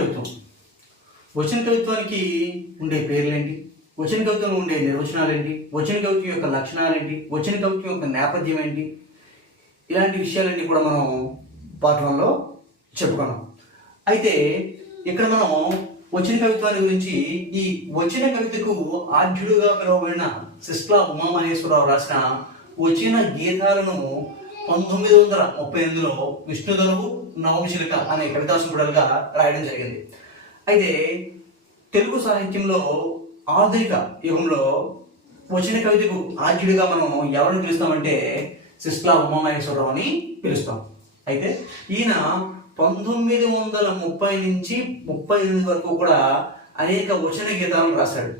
కవిత్వం. వచన కవిత్వానికి ఉండే పేర్లేంటి, వచన కవిత్వంలో ఉండే నిర్వచనాలు ఏంటి, వచన కవిత్వం యొక్క లక్షణాలు ఏంటి, వచన కవిత్వం యొక్క నేపథ్యం ఏంటి, ఇలాంటి విషయాలన్నీ కూడా మనం పార్ట్ 1లో చెప్పుకున్నాం. అయితే ఇక్కడ మనం వచన కవిత్వాన్ని గురించి, ఈ వచన కవితకు ఆద్యుడుగా పిలువబడిన సిస్లా ఉమామహేశ్వరరావు రాసిన వచన గీతాలను 1938లో విష్ణుధనువు నవమిశిలిక అనే కవితా సంపుటాలుగా రాయడం జరిగింది. అయితే తెలుగు సాహిత్యంలో ఆధునిక యుగంలో వచన కవితకు ఆద్యుడిగా మనం ఎవరిని పిలుస్తామంటే సిస్లా ఉమామహేశ్వరరావు అని పిలుస్తాం. అయితే ఈయన 1930 నుంచి 38 వరకు కూడా అనేక వచన గీతాలను రాశాడు.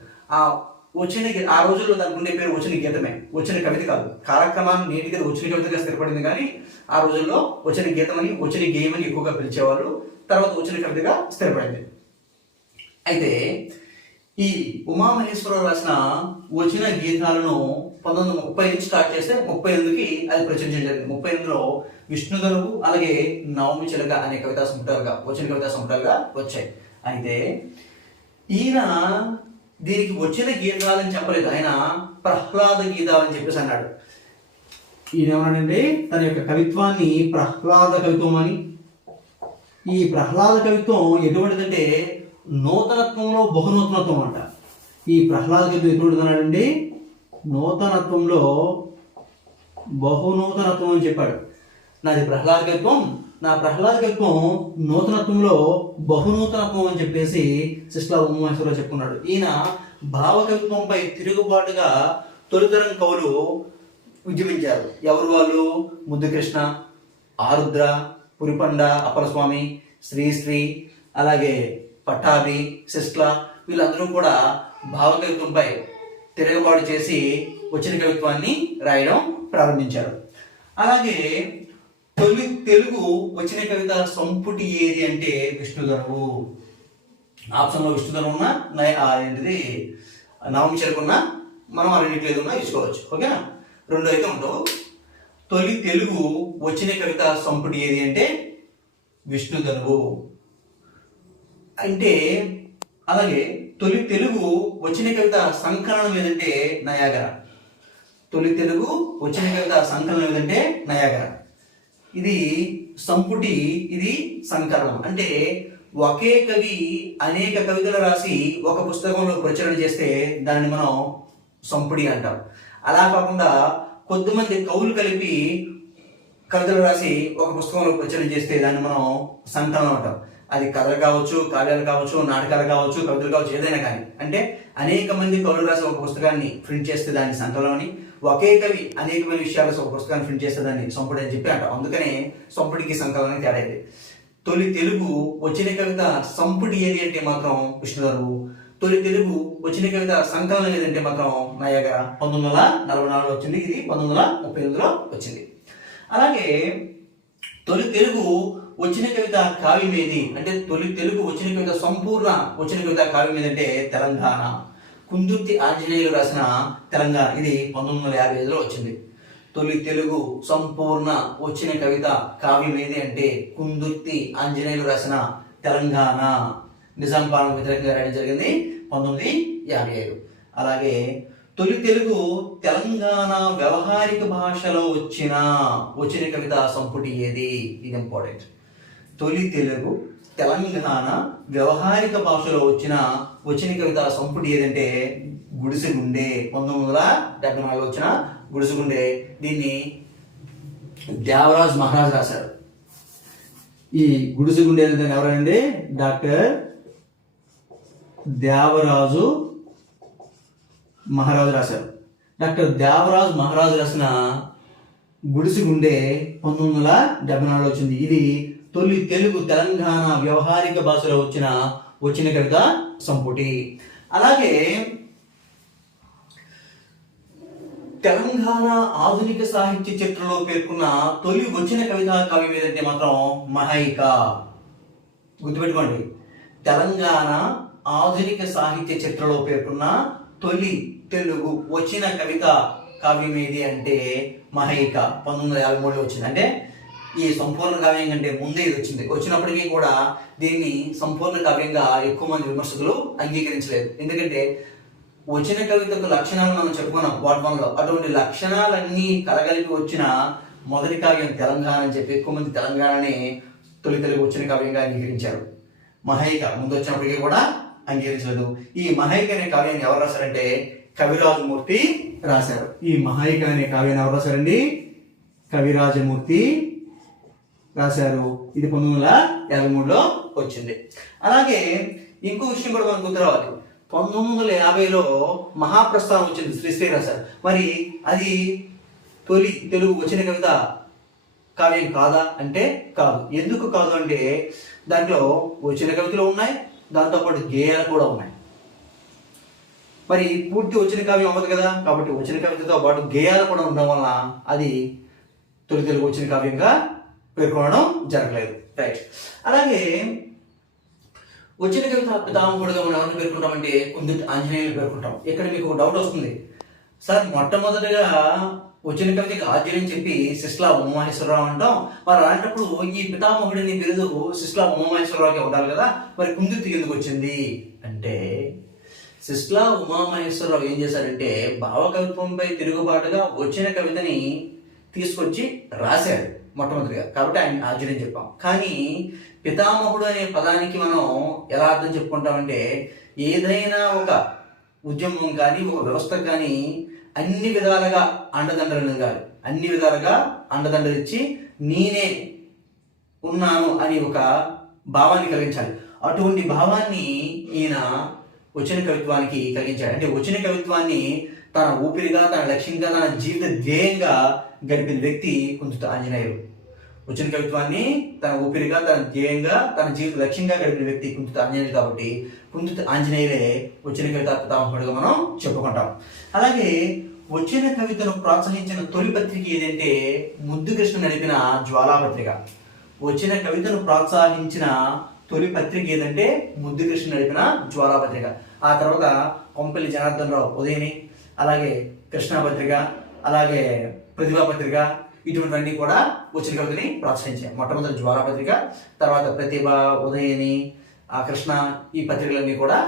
ఆ రోజుల్లో దానికి ఉండే పేరు వచన గీతమే, వచన కవిత కాదు. కాలక్రమాన్ని నేటికి వచన కవితగా స్థిరపడింది, కానీ ఆ రోజుల్లో వచన గీతమని, వచన గేయమని ఎక్కువగా పిలిచేవాళ్ళు. తర్వాత వచన కవితగా స్థిరపడింది. అయితే ఈ ఉమామహేశ్వరరావు రాసిన వచన గీతాలను 1930 నుంచి స్టార్ట్ చేస్తే 38కి అది ప్రచురించడం జరిగింది. 38లో విష్ణుధనువు అలాగే నవమిశిలిక అనే కవితా సంపుటాలుగా, వచన కవితా సంపుటాలుగా వచ్చాయి. అయితే ఈయన దీనికి వచన గీతాలని చెప్పలేదు, ఆయన ప్రహ్లాద గీతాలని చెప్పేసి అన్నాడు. ఈయన ఏమన్నాడంటే తన యొక్క కవిత్వాన్ని ప్రహ్లాద కవిత్వం అని. ఈ ప్రహ్లాద కవిత్వం ఎటువంటిదంటే నూతనత్వంలో బహునూతనత్వం అంట. ఈ ప్రహ్లాద కవిత్వం ఎటువంటిది అన్నాడంటే నూతనత్వంలో బహునూతనత్వం అని చెప్పాడు. నాది ప్రహ్లాద కవిత్వం, నా ప్రహ్లాద కవిత్వం నూతనత్వంలో బహునూతనత్వం అని చెప్పేసి సిస్లా ఉమామహేశ్వరరావు చెప్పుకున్నాడు. ఈయన భావకవిత్వంపై తిరుగుబాటుగా తొలితరం కవులు ఉద్యమించారు. ఎవరు వాళ్ళు? ముద్దుకృష్ణ, ఆరుద్ర, పురిపండ అప్పలస్వామి, శ్రీశ్రీ, అలాగే పట్టాభి, సిస్లా, వీళ్ళందరూ కూడా భావకవిత్వంపై తిరుగుబాటు చేసి వచన కవిత్వాన్ని రాయడం ప్రారంభించారు. అలాగే తొలి తెలుగు వచన కవిత సంపుటి ఏది అంటే విష్ణుధనువు. ఆప్షన్లో విష్ణుధనువు ఉన్న ఏంటిది నవమిశిలిక ఉన్న, మనం ఆ రెండింటిలో ఏది ఉన్నా తీసుకోవచ్చు. ఓకేనా? రెండు అయితే ఉండవు. తొలి తెలుగు వచన కవిత సంపుటి ఏది అంటే విష్ణుధనువు అంటే. అలాగే తొలి తెలుగు వచన కవిత సంకలనం ఏదంటే నయాగర. తొలి తెలుగు వచన కవిత సంకలనం ఏదంటే నయాగర. ఇది సంపుటి, ఇది సంకలనం. అంటే ఒకే కవి అనేక కవితలు రాసి ఒక పుస్తకంలో ప్రచురణ చేస్తే దానిని మనం సంపుటి అంటాం. అలా కాకుండా కొద్దిమంది కవులు కలిపి కవితలు రాసి ఒక పుస్తకంలో ప్రచురణ చేస్తే దాన్ని మనం సంకలనం అంటాం. అది కథలు కావచ్చు, కావ్యాలు కావచ్చు, నాటకాలు కావచ్చు, కవితలు కావచ్చు, ఏదైనా కానీ. అంటే అనేక మంది కవులు రాసి ఒక పుస్తకాన్ని ప్రింట్ చేస్తే దాన్ని సంకలనం అని, ఒకే కవి అనేకమైన విషయాలు ఒక పుస్తకాన్ని ప్రింట్ చేస్తే దాన్ని సంపుటి అని చెప్పి అంటాం. అందుకనే సంపుటికి సంకలనానికి తేడా ఇది. తొలి తెలుగు వచన కవిత సంపుటి ఏది అంటే మాత్రం విష్ణుధనువు. తొలి తెలుగు వచన కవిత సంకలనం ఏదంటే మాత్రం నయాగర. 1944 వచ్చింది, ఇది 1938లో వచ్చింది. అలాగే తొలి తెలుగు వచన కవిత కావ్యం ఏది అంటే, తొలి తెలుగు వచన కవిత సంపూర్ణ వచన కవిత కావ్యం ఏదంటే తెలంగాణ. కుందుర్తి ఆంజనేయులు రాసిన తెలంగాణ, ఇది 1955లో వచ్చింది. తొలి తెలుగు సంపూర్ణ వచన కవిత కావ్యం ఏది అంటే కుందుర్తి ఆంజనేయులు రాసిన తెలంగాణ. నిజాం పాలనకు వ్యతిరేకంగా రాయడం జరిగింది 1955. అలాగే తొలి తెలుగు తెలంగాణ వ్యవహారిక భాషలో వచ్చిన వచన కవిత సంపుటి ఏది? ఇది ఇంపార్టెంట్. తొలి తెలుగు తెలంగాణ వ్యవహారిక భాషలో వచ్చిన వచన కవిత సంపుటి ఏదంటే గుడిసెగుండే. 1974లో వచ్చిన గుడిసెగుండే. దీన్ని దేవరాజ్ మహారాజ్ రాశారు. ఈ గుడిసెగుండే ఎవరండి? డాక్టర్ దేవరాజు మహారాజు రాశారు. డాక్టర్ దేవరాజ్ మహారాజు రాసిన గుడిసెగుండే 1974లో వచ్చింది. ఇది తొలి తెలుగు తెలంగాణ వ్యవహారిక భాషలో వచ్చిన వచన కవిత సంపుటి. అలాగే తెలంగాణ ఆధునిక సాహిత్య చరిత్రలో పేర్కొన్న తొలి వచన కవితా కావ్యం ఏదంటే మాత్రం మహైక. గుర్తుపెట్టుకోండి, తెలంగాణ ఆధునిక సాహిత్య చరిత్రలో పేర్కొన్న తొలి తెలుగు వచన కవిత కావ్యం ఏది అంటే మహైక. 1953లో వచ్చింది. అంటే ఈ సంపూర్ణ కావ్యం కంటే ముందే ఇది వచ్చినప్పటికీ కూడా దీన్ని సంపూర్ణ కావ్యంగా ఎక్కువ మంది విమర్శకులు అంగీకరించలేదు. ఎందుకంటే వచన కవితకు లక్షణాలు మనం చెప్పుకున్నాం పార్ట్ 1లో. అటువంటి లక్షణాలన్నీ కలగలిపి వచ్చిన మొదటి కావ్యం తెలంగాణ అని చెప్పి ఎక్కువ మంది తెలంగాణని తొలి తెలుగు వచన కావ్యంగా అంగీకరించారు. మహైక ముందు వచ్చినప్పటికీ కూడా అంగీకరించలేదు. ఈ మహైక అనే కావ్యాన్ని ఎవరు రాశారంటే కవిరాజమూర్తి రాశారు. ఈ మహైక అనే కావ్యాన్ని ఎవరు రాశారండి? కవిరాజమూర్తి రాశారు. ఇది 1953లో వచ్చింది. అలాగే ఇంకో విషయం కూడా మనకు గుర్తు రావాలి. 1950లో మహాప్రస్థానం వచ్చింది, శ్రీశ్రీ రాశారు. మరి అది తొలి తెలుగు వచన కవిత కావ్యం కాదా అంటే కాదు. ఎందుకు కాదు అంటే దాంట్లో వచన కవితలు ఉన్నాయి, దాంతోపాటు గేయాలు కూడా ఉన్నాయి. మరి పూర్తి వచన కావ్యం అవ్వదు కదా, కాబట్టి వచన కవితతో పాటు గేయాలు కూడా ఉండడం వలన అది తొలి తెలుగు వచన కావ్యంగా పేర్కొనడం జరగలేదు. రైట్. అలాగే వచన కవిత పితామహుడుగా మనం ఎవరిని పేర్కొంటామంటే కుందుటి ఆంజనేయులు పేర్కొంటాం. ఇక్కడ మీకు డౌట్ వస్తుంది, సార్ మొట్టమొదటిగా వచన కవితకి ఆద్యం చెప్పి సిస్లా ఉమామహేశ్వరరావు అంటాం, మరి అలాంటప్పుడు ఈ పితామహుడిని బిరుదు సిస్లా ఉమామహేశ్వరరావుకి ఉండాలి కదా, మరి కుందుర్తికి ఎందుకు వచ్చింది అంటే సిస్లా ఉమామహేశ్వరరావు ఏం చేశాడంటే భావకవిత్వంపై తిరుగుబాటుగా వచన కవితని తీసుకొచ్చి రాశాడు మొట్టమొదటిగా, కాబట్టి ఆయన ఆశ్చర్యం చెప్పాం. కానీ పితామహుడు అనే పదానికి మనం ఎలా అర్థం చెప్పుకుంటామంటే ఏదైనా ఒక ఉద్యమం కానీ ఒక వ్యవస్థ కానీ అన్ని విధాలుగా అండదండలు కాదు, అన్ని విధాలుగా అండదండలు ఇచ్చి నేనే ఉన్నాను అని ఒక భావాన్ని కలిగించాలి. అటువంటి భావాన్ని ఈయన వచన కవిత్వానికి కలిగించాడు. అంటే వచన కవిత్వాన్ని తన ఊపిరిగా, తన లక్ష్యంగా, తన జీవిత ధ్యేయంగా గడిపిన వ్యక్తి కుందుటి ఆంజనేయులు. వచన కవిత్వాన్ని తన ఊపిరిగా, తన ధ్యేయంగా, తన జీవిత లక్ష్యంగా గడిపిన వ్యక్తి కుందుటి ఆంజనేయులు. కాబట్టి కుందుటి ఆంజనేయులే వచన కవిత పితామహుడుగా మనం చెప్పుకుంటాం. అలాగే వచన కవితను ప్రోత్సహించిన తొలి పత్రిక ఏదంటే ముద్దుకృష్ణ నడిపిన జ్వాలాపత్రిక. వచన కవితను ప్రోత్సహించిన తొలి పత్రిక ఏదంటే ముద్దుకృష్ణ నడిపిన జ్వాలాపత్రిక. ఆ తర్వాత కొంపల్లి జనార్దన్ రావు ఉదయని, అలాగే కృష్ణాపత్రిక, అలాగే ప్రతిభాపత్రిక, ఇటువంటివన్నీ కూడా వచన కవితని ప్రోత్సహించాయి. మొట్టమొదటి జ్వాలాపత్రిక, తర్వాత ప్రతిభ, ఉదయని, కృష్ణ, ఈ పత్రికలన్నీ కూడా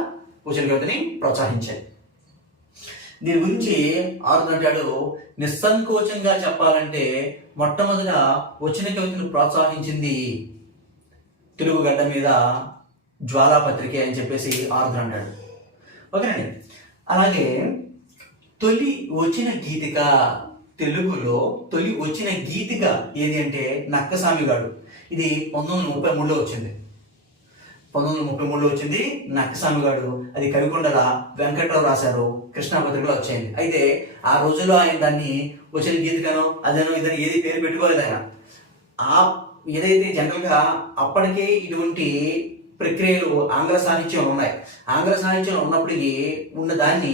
వచన కవితని ప్రోత్సహించాయి. దీని గురించి ఆరుదంటాడు, నిస్సంకోచంగా చెప్పాలంటే మొట్టమొదట వచన కవితను ప్రోత్సహించింది తెలుగు గడ్డ మీద జ్వాలాపత్రికే అని చెప్పేసి ఆరుద్ర అంటాడు. ఓకేనండి. అలాగే తొలి వచన గీతిక, తెలుగులో తొలి వచ్చిన గీతిక ఏది అంటే నక్కసామిగాడు. ఇది 1933లో వచ్చింది. 1933లో వచ్చింది నక్కసామిగాడు. అది కవికొండల వెంకట్రావు రాశారు, కృష్ణాపత్రికలో వచ్చేయండి. అయితే ఆ రోజుల్లో ఆయన దాన్ని వచ్చిన గీతికనో అదనో ఇదనో ఏది పేరు పెట్టుకోలేదు ఆయన. ఏదైతే జనరల్గా అప్పటికే ఇటువంటి ప్రక్రియలు ఆంగ్ల సాహిత్యం ఉన్నాయి. ఆంగ్ల సాహిత్యం ఉన్నప్పటికీ ఉన్న దాన్ని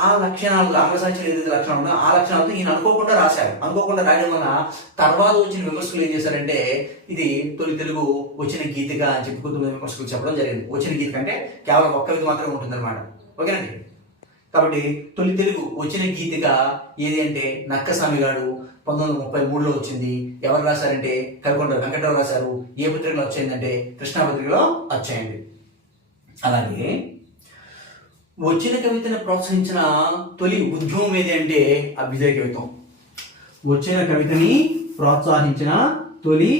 ఆ లక్షణాలు, ఆంగ్ల సాహిత్యం ఏదైతే లక్షణాలు ఉన్నాయో ఆ లక్షణాలతో ఈయన అనుకోకుండా రాశారు. అనుకోకుండా రాయడం వల్ల తర్వాత వచ్చిన విమర్శకులు ఏం చేశారంటే ఇది తొలి తెలుగు వచ్చిన గీతిక అని చెప్పి కొంతమంది విమర్శకులు చెప్పడం జరిగింది. వచ్చిన గీతిక అంటే కేవలం ఒక్క కవిత మాత్రమే ఉంటుందన్నమాట. ఓకేనండి. కాబట్టి తొలి తెలుగు వచ్చిన గీతిక ఏది అంటే నక్కసామిగాడు 1933లో వచ్చింది. ఎవరు రాశారంటే కవికొండ వెంకటరావు రాశారు. ఏ పత్రికలో వచ్చిందంటే కృష్ణాపత్రికలో వచ్చేయండి. అలాగే వచన కవితను ప్రోత్సహించిన తొలి ఉద్యమం ఏది అంటే అభ్యుదయ కవిత్వం. వచన కవితని ప్రోత్సహించిన తొలి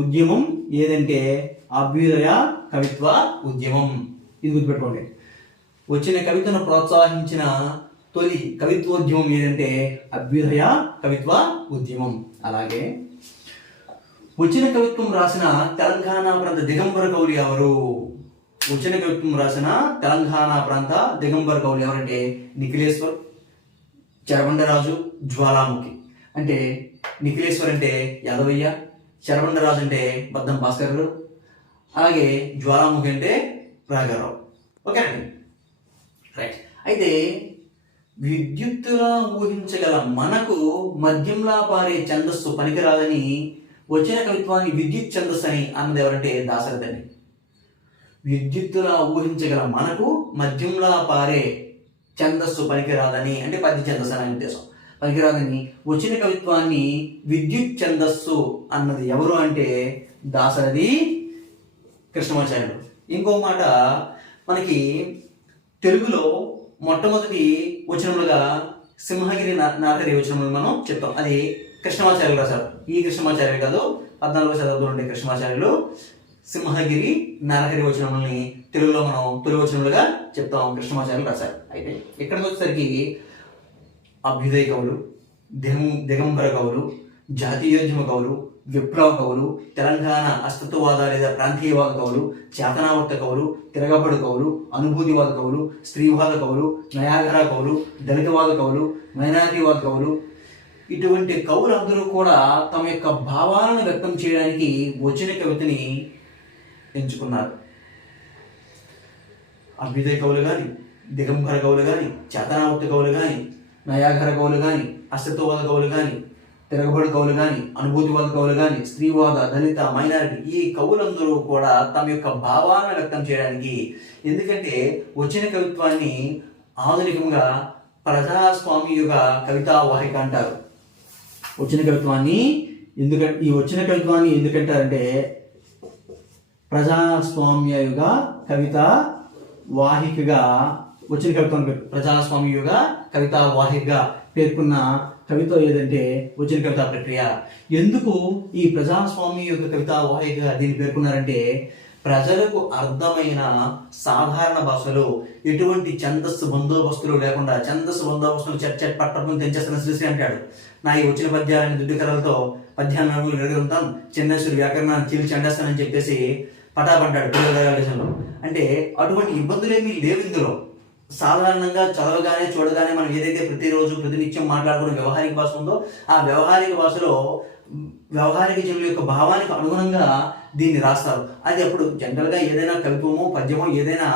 ఉద్యమం ఏదంటే అభ్యుదయ కవిత్వ ఉద్యమం. ఇది గుర్తుపెట్టుకోండి. వచన కవితను ప్రోత్సహించిన తొలి కవిత్వోద్యమం ఏదంటే అభ్యుదయ కవిత్వ ఉద్యమం. అలాగే వచన కవిత్వం రాసిన తెలంగాణ ప్రాంత దిగంబర కవులు ఎవరు? వచన కవిత్వం రాసిన తెలంగాణ ప్రాంత దిగంబర కవులు ఎవరంటే నిఖిలేశ్వర్, చరబండరాజు, జ్వాలాముఖి. అంటే నిఖిలేశ్వర్ అంటే యాదవయ్య, చరబండరాజు అంటే బద్దం భాస్కర్ గారు, అలాగే జ్వాలాముఖి అంటే రాఘారావు. ఓకే అండి. రైట్. అయితే విద్యుత్తులా ఊహించగల మనకు మద్యంలా పారే ఛందస్సు పనికిరాదని వచన కవిత్వాన్ని విద్యుత్ ఛందస్సు అని అన్నది ఎవరంటే దాశరథి. విద్యుత్తులా ఊహించగల మనకు మద్యంలా పారే ఛందస్సు పనికిరాదని అంటే పద్య ఛందస్సు అనే ఉద్దేశం. పనికిరాదని వచ్చిన కవిత్వాన్ని విద్యుత్ ఛందస్సు అన్నది ఎవరు అంటే దాశరథి కృష్ణమాచార్యులు. ఇంకో మాట, మనకి తెలుగులో మొట్టమొదటి వచనములుగా సింహగిరి నాటకీ వచనములు మనం చెప్తాం. అది కృష్ణమాచార్యులు రాశారు. ఈ కృష్ణమాచార్యులు కాదు, 14వ శతాబ్దంలో ఉండే కృష్ణమాచార్యులు సింహగిరి నరహరి వచనములని తెలుగులో మనం తొలి వచనములుగా చెప్తాం. కృష్ణమాచార్యులు రాశారు. అయితే ఇక్కడికి వచ్చేసరికి అభ్యుదయ కవులు, దిగంబర కవులు, జాతీయోద్యమ కవులు, విప్లవ కవులు, తెలంగాణ అస్తిత్వవాద లేదా ప్రాంతీయవాద కవులు, చేతనావర్త కవులు, తిరగబడు కవులు, అనుభూతివాద కవులు, స్త్రీవాద కవులు, నయాగరా కవులు, దళితవాద కవులు, మైనారిటీవాద కవులు, ఇటువంటి కవులందరూ కూడా తమ యొక్క భావాలను వ్యక్తం చేయడానికి వచ్చిన కవితని ఎంచుకున్నారు. అభ్యుదయ కవులు కానీ, దిగంబర కవులు కానీ, చేతనావర్త కవులు కానీ, నయాగర కవులు కానీ, అస్తిత్వవాద కవులు కానీ, తిరగబడి కవులు కానీ, అనుభూతివాద కవులు కానీ, స్త్రీవాద, దళిత, మైనారిటీ ఈ కవులందరూ కూడా తమ యొక్క భావాలను వ్యక్తం చేయడానికి, ఎందుకంటే వచ్చిన కవిత్వాన్ని ఆధునికంగా ప్రజాస్వామ్యుగ కవితా వాహిక అంటారు. వచ్చిన కవిత్వాన్ని ఎందుకంటారంటే ప్రజాస్వామ్యయుగ కవిత వాహికగా వచ్చిన కవిత్వాన్ని ప్రజాస్వామ్యయుగ కవితా వాహికగా పేర్కొన్న కవిత ఏదంటే వచ్చిన కవితా ప్రక్రియ. ఎందుకు ఈ ప్రజాస్వామ్య యొక్క కవితా వాహికగా దీన్ని పేర్కొన్నారంటే ప్రజలకు అర్థమైన సాధారణ భాషలో ఎటువంటి ఛందస్సు బందోబస్తులు లేకుండా, ఛందస్సు బందోబస్తులు చట్ పట్టడం తెంచేస్తున్న శ్రీశ్రీ అంటాడు, నా ఈ వచ్చిన పద్యాలని దుడ్డు కర్రలతో పద్యాన్ని నడుగులు విరగలుగుతాం, చందేశ్వరి వ్యాకరణాన్ని చీలి చెండేస్తానని చెప్పేసి పటాపడ్డాడు దేశంలో. అంటే అటువంటి ఇబ్బందులు ఏమీ లేవు ఇందులో. సాధారణంగా చదవగానే చూడగానే మనం ఏదైతే ప్రతిరోజు ప్రతినిత్యం మాట్లాడుకునే వ్యవహారిక భాష ఉందో ఆ వ్యవహారిక భాషలో వ్యవహారిక జనుల యొక్క భావానికి అనుగుణంగా దీన్ని రాస్తారు. అది అప్పుడు జనరల్గా ఏదైనా కవిత్వమో పద్యమో ఏదైనా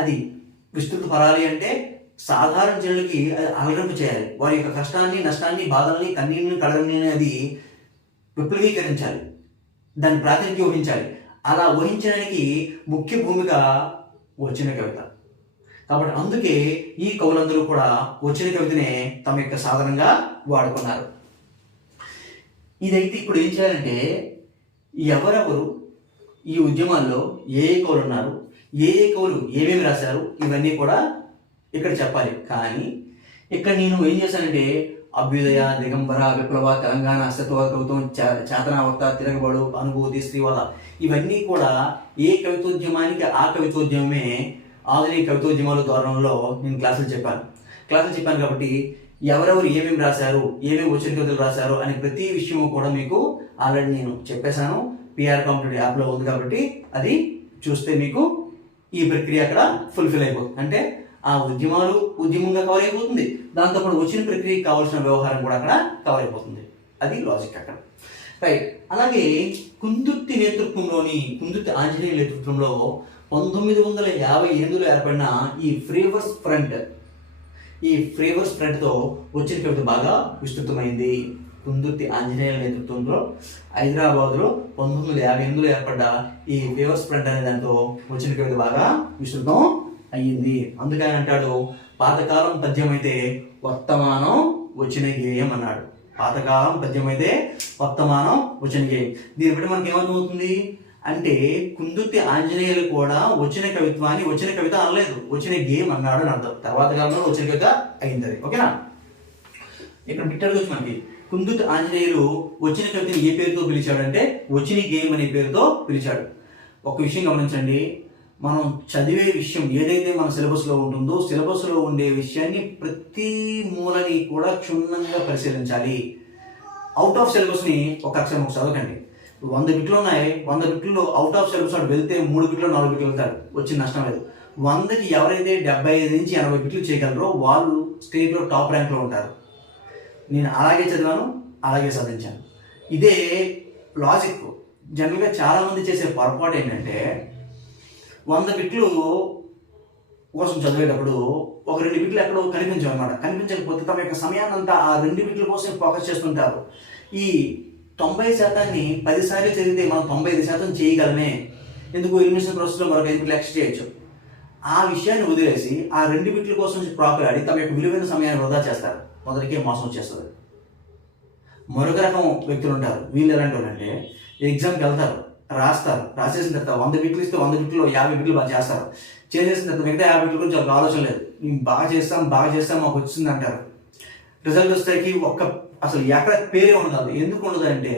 అది విస్తృత పరాలి అంటే సాధారణ జనులకి అది అలరింపు చేయాలి. వారి యొక్క కష్టాన్ని, నష్టాన్ని, బాధల్ని, కన్నీళ్ళని, కళని అది విప్లవీకరించాలి, దాన్ని ప్రాతినిధ్యం వహించాలి. అలా వహించడానికి ముఖ్య భూమిక వచ్చిన కవిత. కాబట్టి అందుకే ఈ కవులందరూ కూడా వచ్చిన కవితనే తమ యొక్క సాధనంగా వాడుకున్నారు. ఇదైతే ఇప్పుడు ఏం చేయాలంటే ఎవరెవరు ఈ ఉద్యమాల్లో ఏ కవులు ఉన్నారు, ఏ కవులు ఏమేమి రాశారు ఇవన్నీ కూడా ఇక్కడ చెప్పాలి. కానీ ఇక్కడ నేను ఏం చేశానంటే అభ్యుదయ, దిగంబర, విప్లవ, తెలంగాణ అస్తిత్వవాద కవిత్వం, చేతనావర్త, తిరగబడు, అనుభూతి, స్త్రీవాద ఇవన్నీ కూడా ఏ కవితోద్యమానికి ఆ కవితోద్యమమే ఆధునిక కవితోద్యమాల ధోరణిలో నేను క్లాసులు చెప్పాను కాబట్టి ఎవరెవరు ఏమేమి రాశారు, ఏమేమి వచ్చిన కవితలు రాశారు అనే ప్రతి విషయము కూడా మీకు ఆల్రెడీ నేను చెప్పేశాను. పిఆర్ కాంపిటేటివ్ యాప్లో ఉంది కాబట్టి అది చూస్తే మీకు ఈ ప్రక్రియ అక్కడ ఫుల్ఫిల్ అయిపోతుంది. అంటే ఆ ఉద్యమంగా కవర్ అయిపోతుంది, దాంతోపాటు వచ్చిన ప్రక్రియకి కావాల్సిన వ్యవహారం కూడా అక్కడ కవర్ అయిపోతుంది. అది లాజిక్ అక్కడ. రైట్. అలాగే కుందుర్తి ఆంజనేయ నేతృత్వంలో 1958లో ఏర్పడిన ఈ ఫ్రేవర్స్ ఫ్రంట్తో వచ్చిన కవిత బాగా విస్తృతమైంది. కుందుర్తి ఆంజనేయ నేతృత్వంలో హైదరాబాద్లో 1958లో ఏర్పడ్డ ఈ ఫ్రేవర్స్ ఫ్రంట్ అనే దాంతో వచ్చిన కవిత బాగా విస్తృతం అయ్యింది. అందుకని అంటాడు, పాతకాలం పద్యం అయితే వర్తమానం వచ్చిన గేయం అన్నాడు. పాతకాలం పద్యం అయితే వర్తమానం వచ్చిన గేయం. దీన్ని బట్టి మనకి ఏమర్థమవుతుంది అంటే కుందుర్తి ఆంజనేయులు కూడా వచ్చిన కవిత్వాన్ని వచ్చిన కవిత అనలేదు, వచ్చిన గేమ్ అన్నాడు అని అర్థం. తర్వాత కాలంలో వచ్చిన కవిత అయింది. ఓకేనా? ఇక్కడ బిట్టర్గా వచ్చి మనకి కుందుర్తి ఆంజనేయులు వచ్చిన కవితని ఏ పేరుతో పిలిచాడంటే వచ్చిన గేమ్ అనే పేరుతో పిలిచాడు. ఒక విషయం గమనించండి, మనం చదివే విషయం ఏదైతే మన సిలబస్లో ఉంటుందో సిలబస్లో ఉండే విషయాన్ని ప్రతి మూలని కూడా క్షుణ్ణంగా పరిశీలించాలి. అవుట్ ఆఫ్ సిలబస్ని ఒక అక్షరం చదవకండి. 100 బిట్లు ఉన్నాయి, 100 బిట్లలో అవుట్ ఆఫ్ సిలబస్ వాడు వెళ్తే 3 బిట్లు 4 బిట్లు వెళ్తాడు, వచ్చిన నష్టం లేదు. 100కి ఎవరైతే 75 నుంచి 80 బిట్లు చేయగలరో వాళ్ళు స్టేట్లో టాప్ ర్యాంక్లో ఉంటారు. నేను అలాగే చదివాను, అలాగే సాధించాను. ఇదే లాజిక్. జనరల్గా చాలామంది చేసే పొరపాటు ఏంటంటే 100 బిట్లు కోసం చదివేటప్పుడు ఒక 2 బిట్లు ఎక్కడో కనిపించమన్నమాట. కనిపించకపోతే తమ యొక్క సమయాన్ని అంతా ఆ 2 బిట్ల కోసం ఫోకస్ చేస్తుంటారు. ఈ 90% 10 సార్లు చదివితే మనం 95% చేయగలమే, ఎందుకు ఎలిమినేషన్ ప్రాసెస్లో మరొక 5 బిట్లు ఎక్స్ట్రా చేయొచ్చు. ఆ విషయాన్ని వదిలేసి ఆ 2 బిట్ల కోసం ప్రాకులాడి తమ యొక్క విలువైన సమయాన్ని వృధా చేస్తారు. మొదటికే మోసం వచ్చేస్తుంది. మరొక రకం వ్యక్తులు ఉంటారు. వీళ్ళు ఎలాంటి వాళ్ళు అంటే ఎగ్జామ్కి వెళ్తారు, రాసేసిన తర్వాత 100 బిట్లు ఇస్తే 100 బిట్లో 50 బిట్లు బాగా చేస్తారు. చేసేసిన తర్వాత మిగతా 50 బిట్ల గురించి వాళ్ళకి ఆలోచన లేదు. మేము బాగా చేస్తాం మాకు వచ్చింది అంటారు. రిజల్ట్ వస్తాయి అసలు ఎక్కడ పేరే ఉండదు. ఎందుకు ఉండదు అంటే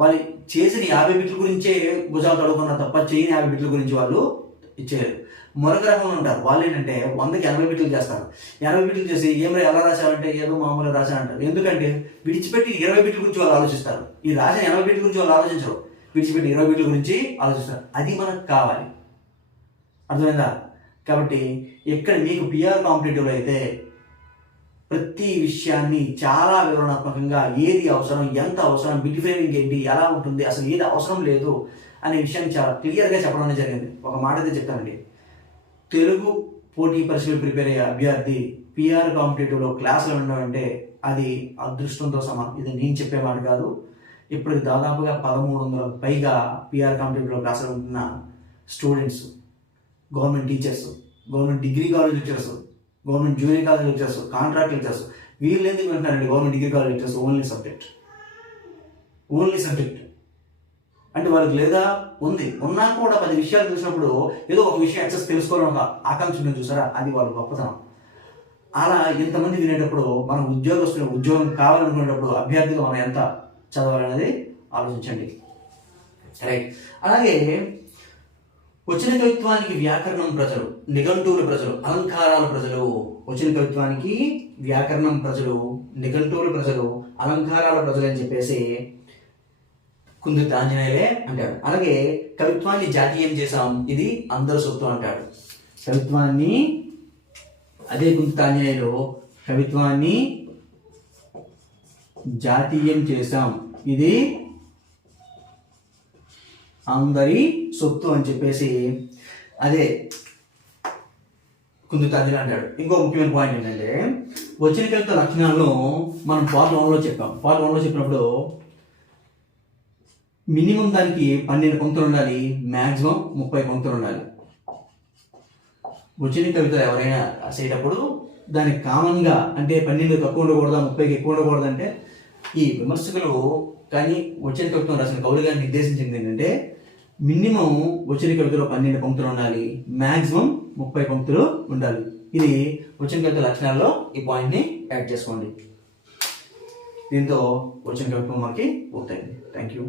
వాళ్ళు చేసిన 50 బిట్ల గురించే భుజాలు తడుకున్నారు తప్ప చేయని 50 బిట్ల గురించి వాళ్ళు ఇచ్చేయరు. మరొక రకంలో ఉంటారు. వాళ్ళు ఏంటంటే 100కి 80 బిట్లు చేస్తారు. 80 బిట్లు చేసి ఏమైనా ఎలా రాశారంటే ఏదో మామూలుగా రాశారంటారు. ఎందుకంటే విడిచిపెట్టి 20 బిట్ల గురించి వాళ్ళు ఆలోచిస్తారు. ఈ రాసిన 80 బిట్ల గురించి వాళ్ళు ఆలోచించరు. విడిచిపెట్టి 20 బిట్ల గురించి ఆలోచిస్తారు. అది మనకు కావాలి. అర్థమైందా? కాబట్టి ఇక్కడ మీకు పిఆర్ కాంపిటేటివ్లో అయితే ప్రతి విషయాన్ని చాలా వివరణాత్మకంగా ఏది అవసరం, ఎంత అవసరం, బిట్ ఫ్రేమింగ్ ఏంటి, ఎలా ఉంటుంది, అసలు ఏది అవసరం లేదు అనే విషయాన్ని చాలా క్లియర్గా చెప్పడం జరిగింది. ఒక మాట అయితే చెప్తానండి, తెలుగు పోటీ పరీక్షలు ప్రిపేర్ అయ్యే అభ్యర్థి పిఆర్ కాంపిటేటివ్లో క్లాసులు ఉండడం అది అదృష్టంతో సమానం. ఇది నేను చెప్పే మాట కాదు. ఇప్పుడు దాదాపుగా 1300 పైగా పిఆర్ కాంపిటేటివ్లో క్లాసులు ఉంటున్న students, government teachers, government degree college lecturers, government junior college lecturers, contract lecturers, వీళ్ళు ఎందుకు వింటున్నారండి? Government degree college lecturers only subject అంటే వాళ్ళకి లేదా ఉంది ఉన్నా కూడా 10 విషయాలు తెలిసినప్పుడు ఏదో ఒక విషయం యాక్సెస్ తెలుసుకోవాలని ఒక ఆకాంక్ష ఉంటుంది చూసారా, అది వాళ్ళ గొప్పతనం. అలా ఇంతమంది వినేటప్పుడు మనం ఉద్యోగం కావాలనుకునేటప్పుడు అభ్యర్థిగా మనం ఎంత చదవాలనేది ఆలోచించండి. రైట్. అలాగే వచన కవిత్వానికి వ్యాకరణం ప్రజలు, నిఘంటువుల ప్రజలు, అలంకారాల ప్రజలు. వచన కవిత్వానికి వ్యాకరణం ప్రజలు, నిఘంటువుల ప్రజలు, అలంకారాల ప్రజలు అని చెప్పేసి కుందుర్తి ఆంజనేయులే అంటాడు. అలాగే కవిత్వాన్ని జాతీయం చేశాం, ఇది అందరి సొత్తు అంటాడు. కవిత్వాన్ని అదే కుందుర్తి ఆంజనేయులు కవిత్వాన్ని జాతీయం చేశాం, ఇది అందరి సొత్తు అని చెప్పేసి అదే కుందుర్తి ఆంజనేయులు అంటాడు. ఇంకో ముఖ్యమైన పాయింట్ ఏంటంటే వచన కవిత్వ లక్షణాలను మనం పార్ట్ 1లో చెప్పాం. పార్ట్ 1లో చెప్పినప్పుడు మినిమం దానికి 12 పంక్తులు ఉండాలి, మ్యాక్సిమం 30 పంక్తులు ఉండాలి. వచన కవితలు ఎవరైనా రాసేటప్పుడు దానికి కామన్గా అంటే 12 తక్కువ ఉండకూడదా, 30కి ఎక్కువ ఉండకూడదు అంటే ఈ విమర్శకులు కానీ వచన కవిత్వం రాసిన కవులు కానీ నిర్దేశించింది ఏంటంటే మినిమం వచన కవితలో 12 పంక్తులు ఉండాలి, మ్యాక్సిమం 30 పంక్తులు ఉండాలి. ఇది వచన కవిత లక్షణాల్లో ఈ పాయింట్ని యాడ్ చేసుకోండి. దీంతో వచన కవిత్వం మనకి పూర్తయింది. Thank you.